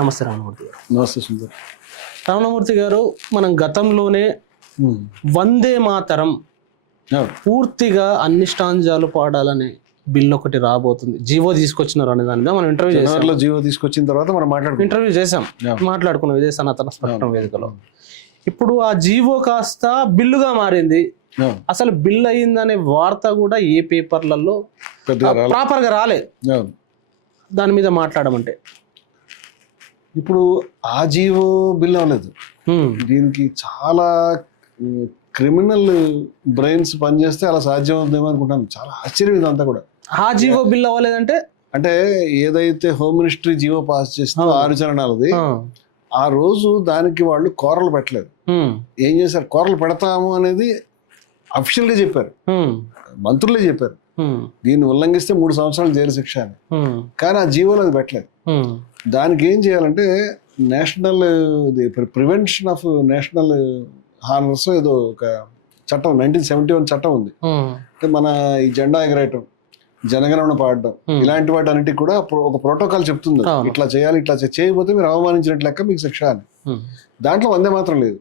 నమస్తే రమణమూర్తి గారు. నమస్తే సుందర్. రమణమూర్తి గారు, మనం గతంలోనే వందే మాతరం పూర్తిగా అన్ని స్టాంజాలు పాడాలని బిల్ ఒకటి రాబోతుంది, జీవో తీసుకొచ్చినారు అనే దాని మీద మనం ఇంటర్వ్యూ చేసాం. జీవో తీసుకొచ్చిన తర్వాత మనం ఇంటర్వ్యూ చేసాం, మాట్లాడుకున్నాం ఇదే సనాతన స్పష్టం వేదికలో. ఇప్పుడు ఆ జీవో కాస్త బిల్లుగా మారింది. అసలు బిల్ అయ్యిందనే వార్త కూడా ఏ పేపర్లలో ప్రాపర్ గా రాలేదు. దాని మీద మాట్లాడమంటే ఇప్పుడు ఆ జీవో బిల్ అవ్వలేదు. దీనికి చాలా క్రిమినల్ బ్రెయిన్స్ పనిచేస్తే అలా సాధ్యం అవుతుందేమో అనుకుంటాను. చాలా ఆశ్చర్యం ఇదంతా కూడా. ఆ జీవో బిల్ అవ్వలేదంటే అంటే ఏదైతే హోమ్ మినిస్ట్రీ జీవో పాస్ చేసిందో 6 చరణాలది, ఆ రోజు దానికి వాళ్ళు కోరలు పెట్టలేదు. ఏం చేశారు, కోరలు పెడతాము అనేది అఫీషియల్ గా చెప్పారు, మంత్రులే చెప్పారు. దీన్ని ఉల్లంఘిస్తే 3 సంవత్సరాలు జైలు శిక్ష అని. కానీ ఆ జీవోలో అది పెట్టలేదు. దానికి ఏం చేయాలంటే national prevention of national honours ఏదో ఒక చట్టం 1971 చట్టం ఉంది. అంటే మన ఈ జెండా ఎగరేయటం, జనగణమన పాడటం, ఇలాంటి వాటి అన్నిటికి కూడా ఒక ప్రోటోకాల్ చెప్తుంది, ఇట్లా చేయాలి, ఇట్లా చేయకపోతే మీరు అవమానించినట్లు లెక్క మీకు శిక్ష అని. దాంట్లో వందే మాత్రం లేదు.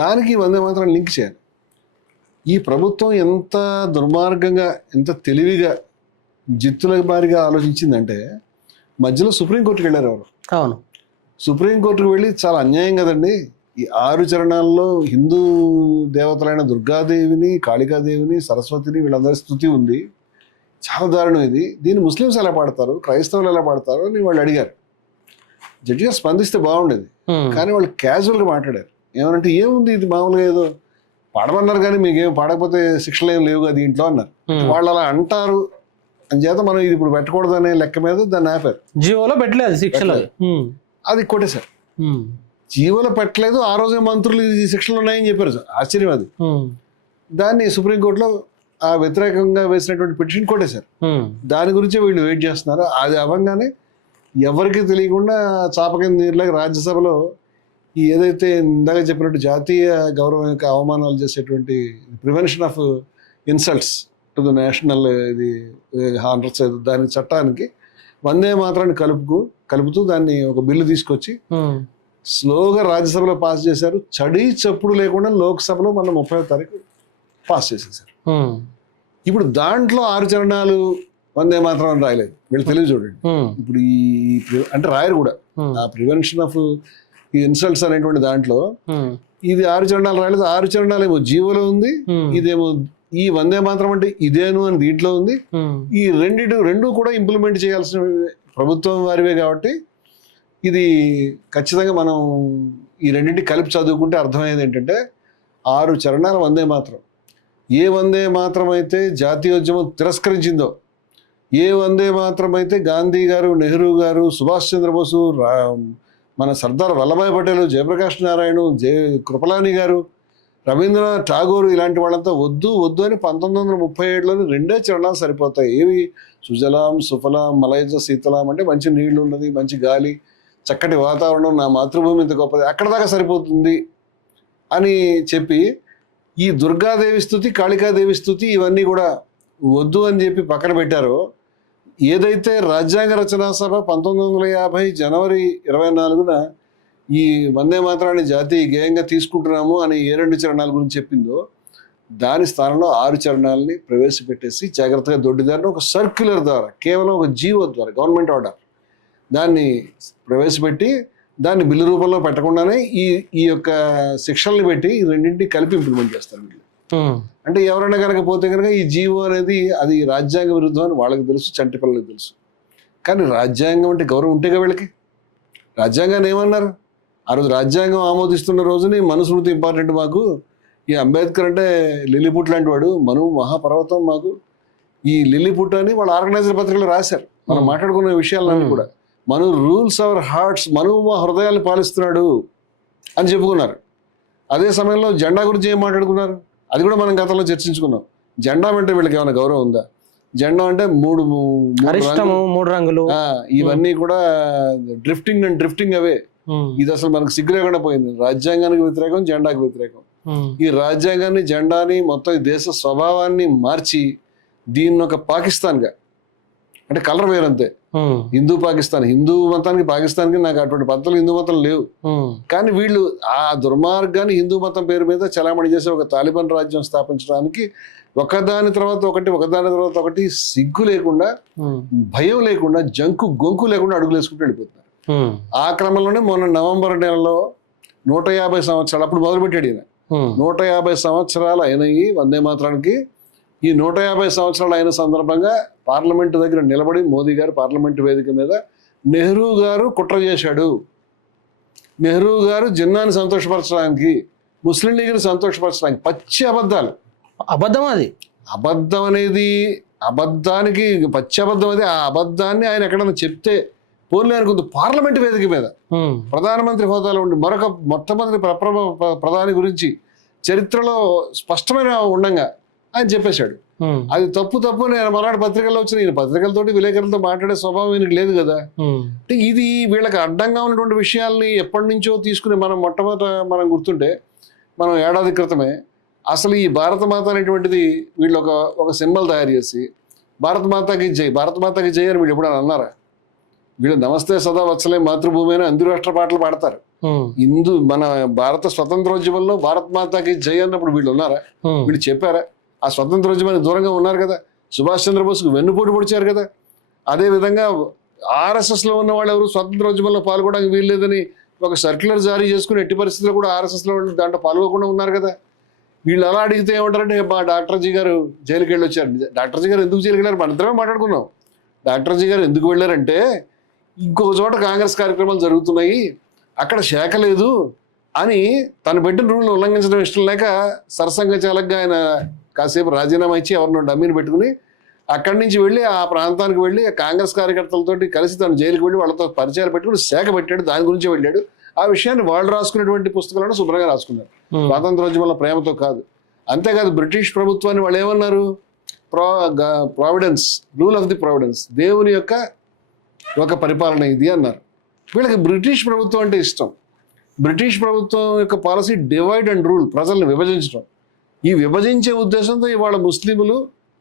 దానికి వందే మాత్రం లింక్ చేయాలి. ఈ ప్రభుత్వం ఎంత దుర్మార్గంగా, ఎంత తెలివిగా, జిత్తుల బారిగా ఆలోచించిందంటే, మధ్యలో సుప్రీంకోర్టుకి వెళ్ళారు ఎవరు. అవును, సుప్రీంకోర్టుకు వెళ్ళి చాలా అన్యాయం కదండి, ఈ 6 చరణాల్లో హిందూ దేవతలైన దుర్గాదేవిని, కాళికాదేవిని, సరస్వతిని వీళ్ళందరి స్తుతి ఉంది, చాలా దారుణం ఇది, దీన్ని ముస్లిమ్స్ ఎలా పాడతారు, క్రైస్తవులు ఎలా పాడతారు అని వాళ్ళు అడిగారు. జడ్జి గారు స్పందిస్తే బాగుండేది, కానీ వాళ్ళు క్యాజువల్గా మాట్లాడారు. ఏమనంటే ఏముంది, ఇది మామూలుగా ఏదో పాడమన్నారు కానీ మీకేం పాడకపోతే శిక్షలు ఏం లేవు కదా దీంట్లో అన్నారు. వాళ్ళు అలా అంటారు అని చేత మనం ఇది ఇప్పుడు పెట్టకూడదు అనే లెక్క మీద దాన్ని ఆపారు. జీవోలో పెట్టలేదు శిక్షలు, అది కొట్టేశారు. జీవోలో పెట్టలేదు, ఆ రోజే మంత్రులు ఈ శిక్షలు ఉన్నాయని చెప్పారు. ఆశ్చర్యం అది. దాన్ని సుప్రీంకోర్టులో ఆ వ్యతిరేకంగా వేసినటువంటి పిటిషన్ కొట్టేశారు. దాని గురించి వీళ్ళు వెయిట్ చేస్తున్నారు. అది అవ్వగానే ఎవరికి తెలియకుండా చాప కింద నీరులాగా రాజ్యసభలో ఈ ఏదైతే ఇందాక చెప్పినట్టు జాతీయ గౌరవం యొక్క అవమానాలు చేసేటువంటి prevention of insults to the national ఇది హానర్స్ దాని చట్టానికి వందే మాత్రాన్ని కలుపుతూ దాన్ని ఒక బిల్లు తీసుకొచ్చి స్లోగా రాజ్యసభలో పాస్ చేశారు. చడి చప్పుడు లేకుండా లోక్సభలో మన 30వ తారీఖు పాస్ చేసేసారు. ఇప్పుడు దాంట్లో 6 చరణాలు వందే మాత్రం అని రాయలేదు. వీళ్ళు తెలివి చూడండి. ఇప్పుడు ఈ అంటే రాయరు కూడా. ఆ ప్రివెన్షన్ ఆఫ్ ఈ ఇన్సల్ట్స్ అనేటువంటి దాంట్లో ఇది 6 చరణాలు రాయలేదు. 6 చరణాలు ఏమో జీవోలో ఉంది, ఇదేమో ఈ వందే మాత్రం అంటే ఇదేను అని దీంట్లో ఉంది. ఈ రెండు కూడా ఇంప్లిమెంట్ చేయాల్సిన ప్రభుత్వం వారివే కాబట్టి ఇది ఖచ్చితంగా మనం ఈ రెండింటి కలిపి చదువుకుంటే అర్థమయ్యేది ఏంటంటే 6 చరణాల వందే మాత్రం. ఏ వందే మాత్రం అయితే జాతీయోద్యమం తిరస్కరించిందో, ఏ వందే మాత్రం అయితే గాంధీ గారు, నెహ్రూ గారు, సుభాష్ చంద్రబోసు, మన సర్దార్ వల్లభాయ్ పటేల్, జయప్రకాష్ నారాయణ, కృపలాని గారు, రవీంద్రనాథ్ ఠాగూర్ ఇలాంటి వాళ్ళంతా వద్దు అని 1937లోని 2 చరణాలు సరిపోతాయి. ఏవి సుజలాం సుఫలాం మలయజ శీతలాం అంటే మంచి నీళ్లు ఉన్నది, మంచి గాలి, చక్కటి వాతావరణం, నా మాతృభూమి ఇంత గొప్పది, అక్కడ దాకా సరిపోతుంది అని చెప్పి ఈ దుర్గాదేవి స్తుతి, కాళికాదేవి స్తుతి ఇవన్నీ కూడా వద్దు అని చెప్పి పక్కన పెట్టారో, ఏదైతే రాజ్యాంగ రచనా సభ 1950 జనవరి 24న ఈ వందే మాత్రాన్ని జాతీయ గేయంగా తీసుకుంటున్నాము అని ఏ 2 చరణాల గురించి చెప్పిందో, దాని స్థానంలో 6 చరణాలని ప్రవేశపెట్టేసి జాగ్రత్తగా దొడ్డిదారిని ఒక సర్క్యులర్ ద్వారా, కేవలం ఒక జీవో ద్వారా, గవర్నమెంట్ ఆర్డర్ దాన్ని ప్రవేశపెట్టి దాన్ని బిల్లు రూపంలో పెట్టకుండానే ఈ యొక్క శిక్షల్ని పెట్టి ఈ రెండింటిని కలిపి ఇంప్లిమెంట్ చేస్తారు వీళ్ళు. అంటే ఎవరైనా కనుక పోతే కనుక ఈ జీవో అనేది అది రాజ్యాంగ విరుద్ధం అని వాళ్ళకి తెలుసు, చంటి పిల్లలకి తెలుసు. కానీ రాజ్యాంగం అంటే గౌరవం ఉంటేగా వీళ్ళకి. రాజ్యాంగాన్ని ఏమన్నారు ఆ రోజు, రాజ్యాంగం ఆమోదిస్తున్న రోజుని మనుస్మృతి ఇంపార్టెంట్ మాకు, ఈ అంబేద్కర్ అంటే లిల్లీపుట్ లాంటి వాడు, మనువు మహాపర్వతం మాకు, ఈ లిల్లీపుట్ అని వాళ్ళ ఆర్గనైజర్ పత్రికలు రాశారు. మనం మాట్లాడుకున్న విషయాలన్నీ కూడా. మను రూల్స్ అవర్ హార్ట్స్, మనువు మా హృదయాన్ని పాలిస్తున్నాడు అని చెప్పుకున్నారు. అదే సమయంలో జెండా గురించి ఏం మాట్లాడుకున్నారు అది కూడా మనం గతంలో చర్చించుకున్నాం. జెండా అంటే వీళ్ళకి ఏమైనా గౌరవం ఉందా? జెండా అంటే మూడు రంగులు, ఇవన్నీ కూడా డ్రిఫ్టింగ్ అవే. ఇది అసలు మనకు సిగ్గు లేకుండా పోయింది. రాజ్యాంగానికి వ్యతిరేకం, జెండాకి వ్యతిరేకం. ఈ రాజ్యాంగాన్ని, జెండాని, మొత్తం ఈ దేశ స్వభావాన్ని మార్చి దీన్ని ఒక పాకిస్తాన్గా, అంటే కలర్ వేరంతే, హిందూ మతానికి పాకిస్తాన్కి నాకు అటువంటి పద్ధతులు హిందూ మతం లేవు. కానీ వీళ్ళు ఆ దుర్మార్గాన్ని హిందూ మతం పేరు మీద చలామణి చేసే ఒక తాలిబాన్ రాజ్యం స్థాపించడానికి ఒకదాని తర్వాత ఒకటి సిగ్గు లేకుండా, భయం లేకుండా, గొంకు లేకుండా అడుగులు వేసుకుంటూ వెళ్ళిపోతున్నారు. ఆ క్రమంలోనే మొన్న నవంబర్ నెలలో 150 సంవత్సరాలు అప్పుడు మొదలుపెట్టాడు ఈయన. 150 సంవత్సరాలు అయినాయి వందే మాతరానికి. ఈ 150 సంవత్సరాలు అయిన సందర్భంగా పార్లమెంటు దగ్గర నిలబడి మోదీ గారు పార్లమెంటు వేదిక మీద నెహ్రూ గారు కుట్ర చేశాడు, నెహ్రూ గారు జిన్నాని సంతోషపరచడానికి, ముస్లిం లీగ్ని సంతోషపరచడానికి, పచ్చి అబద్ధాలు. అబద్ధం అది. అబద్ధం అనేది అబద్ధానికి పచ్చి అబద్ధం అది. ఆ అబద్ధాన్ని ఆయన ఎక్కడన్నా చెప్తే పోలే అనుకుంది పార్లమెంటు వేదిక మీద ప్రధానమంత్రి హోదాలో ఉండి మొట్టమొదటి ప్రధాని గురించి చరిత్రలో స్పష్టమైన ఉండంగా ఆయన చెప్పేశాడు. అది తప్పు నేను మరాఠీ పత్రికల్లో వచ్చిన ఈయన పత్రికలతోటి విలేకరులతో మాట్లాడే స్వభావం ఈయనకి లేదు కదా. అంటే ఇది వీళ్ళకి అడ్డంగా ఉన్నటువంటి విషయాల్ని ఎప్పటి నుంచో తీసుకుని మనం గుర్తుంటే మనం ఏడాది క్రితమే అసలు ఈ భారత మాత అనేటువంటిది వీళ్ళు ఒక సింబల్ తయారు చేసి భారత మాతాకి జై అని వీళ్ళు ఎప్పుడైనా అన్నారా? వీళ్ళు నమస్తే సదా వత్సలే మాతృభూమి అని అందరూ రాష్ట్ర పాటలు పాడతారు. మన భారత స్వతంత్రోద్యమంలో భారత్ మాతాకి జై అన్నప్పుడు వీళ్ళు ఉన్నారా? వీళ్ళు చెప్పారా? ఆ స్వతంత్రోద్యమానికి దూరంగా ఉన్నారు కదా. సుభాష్ చంద్రబోస్కు వెన్నుపోటు పొడిచారు కదా. అదే విధంగా RSS లో ఉన్న వాళ్ళు ఎవరు స్వతంత్రోద్యమంలో పాల్గొనడానికి వీల్లేదని ఒక సర్క్యులర్ జారీ చేసుకుని ఎట్టి పరిస్థితుల్లో కూడా RSS లో దాంట్లో పాల్గొకుండా ఉన్నారు కదా. వీళ్ళు అలా అడిగితే ఏమంటారంటే మా డాక్టర్జీ గారు జైలుకి వెళ్ళి వచ్చారు. డాక్టర్జీ గారు ఎందుకు జైలుకి వెళ్ళారు? మన ఇద్దరమే మాట్లాడుకున్నాం. డాక్టర్జీ గారు ఎందుకు వెళ్ళారంటే ఇంకొక చోట కాంగ్రెస్ కార్యక్రమాలు జరుగుతున్నాయి, అక్కడ శాఖ లేదు అని తను పెట్టిన రూల్ని ఉల్లంఘించడం ఇష్టం లేక సరసంగ చాలకగా ఆయన కాసేపు రాజీనామా ఇచ్చి ఎవరినో డమ్మీని పెట్టుకుని అక్కడి నుంచి వెళ్ళి ఆ ప్రాంతానికి వెళ్ళి కాంగ్రెస్ కార్యకర్తలతోటి కలిసి తను జైలుకి వెళ్ళి వాళ్ళతో పరిచయాలు పెట్టుకుని శాఖ పెట్టాడు. దాని గురించి వెళ్ళాడు. ఆ విషయాన్ని వాళ్ళు రాసుకునేటువంటి పుస్తకాలను శుభ్రంగా రాసుకున్నారు. స్వాతంత్రోద్యమంలో ప్రేమతో కాదు. అంతేకాదు బ్రిటిష్ ప్రభుత్వాన్ని వాళ్ళు ఏమన్నారు? Providence, rule of the providence, దేవుని యొక్క ఒక పరిపాలన ఇది అన్నారు. వీళ్ళకి బ్రిటిష్ ప్రభుత్వం అంటే ఇష్టం. బ్రిటిష్ ప్రభుత్వం యొక్క పాలసీ డివైడ్ అండ్ రూల్, ప్రజల్ని విభజించడం. ఈ విభజించే ఉద్దేశంతో ఇవాళ ముస్లింలు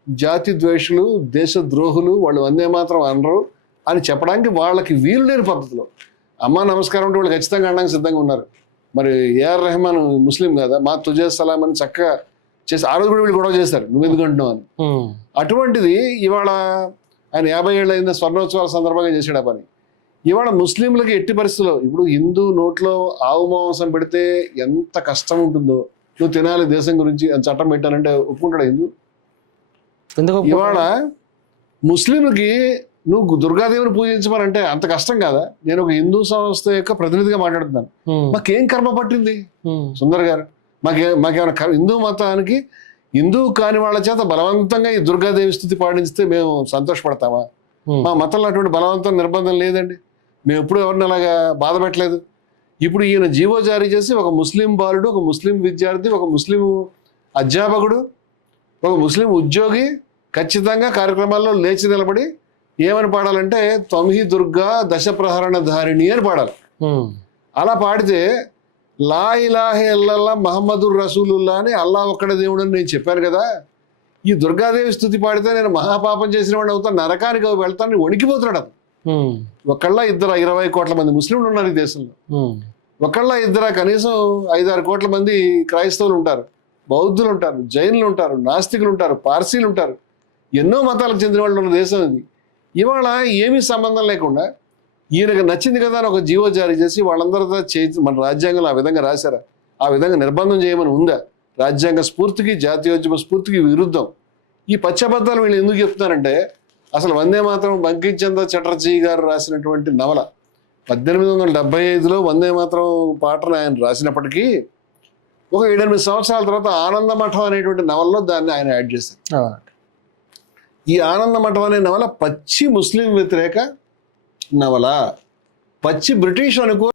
జాతి ద్వేషులు, దేశ ద్రోహులు, వాళ్ళు వందే మాత్రం అనరు అని చెప్పడానికి వాళ్ళకి వీలు లేని పద్ధతిలో అమ్మా నమస్కారం అంటే వాళ్ళు ఖచ్చితంగా అనడానికి సిద్ధంగా ఉన్నారు. మరి AR రెహమాన్ ముస్లిం కదా, మా తుజే సలాం అని చక్కగా చేసి ఆ రోజు కూడా వీళ్ళు గొడవ చేశారు, నువ్వు ఎందుకు అంటున్నావు అని. అటువంటిది ఇవాళ ఆయన 50 ఏళ్ళు అయిన స్వర్ణోత్సవాల సందర్భంగా చేసాడు ఆ పని. ఇవాళ ముస్లింలకి ఎట్టి పరిస్థితుల్లో ఇప్పుడు హిందూ నోట్లో ఆవు మాంసం పెడితే ఎంత కష్టం ఉంటుందో, నువ్వు తినాలి దేశం గురించి అని చట్టం పెట్టానంటే ఒప్పుకుంటాడు హిందూ? ఇవాళ ముస్లింలకి నువ్వు దుర్గాదేవిని పూజించమనంటే అంత కష్టం కాదా? నేను ఒక హిందూ సంస్థ యొక్క ప్రతినిధిగా మాట్లాడుతున్నాను. మాకేం కర్మ పట్టింది సుందర్ గారు? మాకేమైనా హిందూ మతానికి హిందూ కాని వాళ్ళ చేత బలవంతంగా ఈ దుర్గాదేవి స్థుతి పాటిస్తే మేము సంతోషపడతామా? మా మతంలో అటువంటి బలవంతం నిర్బంధం లేదండి. మేము ఎప్పుడు ఎవరిని అలాగా బాధ పెట్టలేదు. ఇప్పుడు ఈయన జీవో జారీ చేసి ఒక ముస్లిం బాలుడు, ఒక ముస్లిం విద్యార్థి, ఒక ముస్లిం అధ్యాపకుడు, ఒక ముస్లిం ఉద్యోగి ఖచ్చితంగా కార్యక్రమాల్లో లేచి నిలబడి ఏమని పాడాలంటే త్వమిహి దుర్గా దశ ప్రహరణ ధారిణి అని పాడాలి. అలా పాడితే లా ఇలాహే ఇల్లల్లా మహమ్మదుర్ రసూలుల్లా అని అల్లా ఒక్కడే దేవుడు అని నేను చెప్పాను కదా. ఈ దుర్గాదేవి స్థుతి పాడితే నేను మహాపాపం చేసిన వాడిని అవుతాను, నరకానికి వెళ్తాను వణికిపోతున్నాడు. అతను ఒకళ్ళ ఇద్దరు 20 కోట్ల మంది ముస్లింలు ఉన్నారు ఈ దేశంలో. ఒకళ్ళ ఇద్దరు కనీసం 5-6 కోట్ల మంది క్రైస్తవులు ఉంటారు, బౌద్ధులు ఉంటారు, జైనులు ఉంటారు, నాస్తికులు ఉంటారు, పార్సీలు ఉంటారు. ఎన్నో మతాలకు చెందిన వాళ్ళు ఉన్న దేశం ఇది. ఇవాళ ఏమీ సంబంధం లేకుండా ఈయనకు నచ్చింది కదా అని ఒక జీవో జారీ చేసి వాళ్ళందరితో మన రాజ్యాంగంలో ఆ విధంగా రాశారా? ఆ విధంగా నిర్బంధం చేయమని ఉందా? రాజ్యాంగ స్ఫూర్తికి, జాతీయోద్యమ స్ఫూర్తికి విరుద్ధం. ఈ పచ్చబద్ధాలు వీళ్ళు ఎందుకు చెప్తున్నారంటే అసలు వందే మాత్రం బంకించంద్ర చటర్జీ గారు రాసినటువంటి నవల 1875లో వందే మాత్రం పాటను ఆయన రాసినప్పటికీ ఒక 7-8 సంవత్సరాల తర్వాత ఆనందమఠం అనేటువంటి నవలలో దాన్ని ఆయన యాడ్ చేశారు. ఈ ఆనందమఠం అనే నవల పచ్చి ముస్లిం వ్యతిరేక నవల, పచ్చి బ్రిటిష్ అనుకూల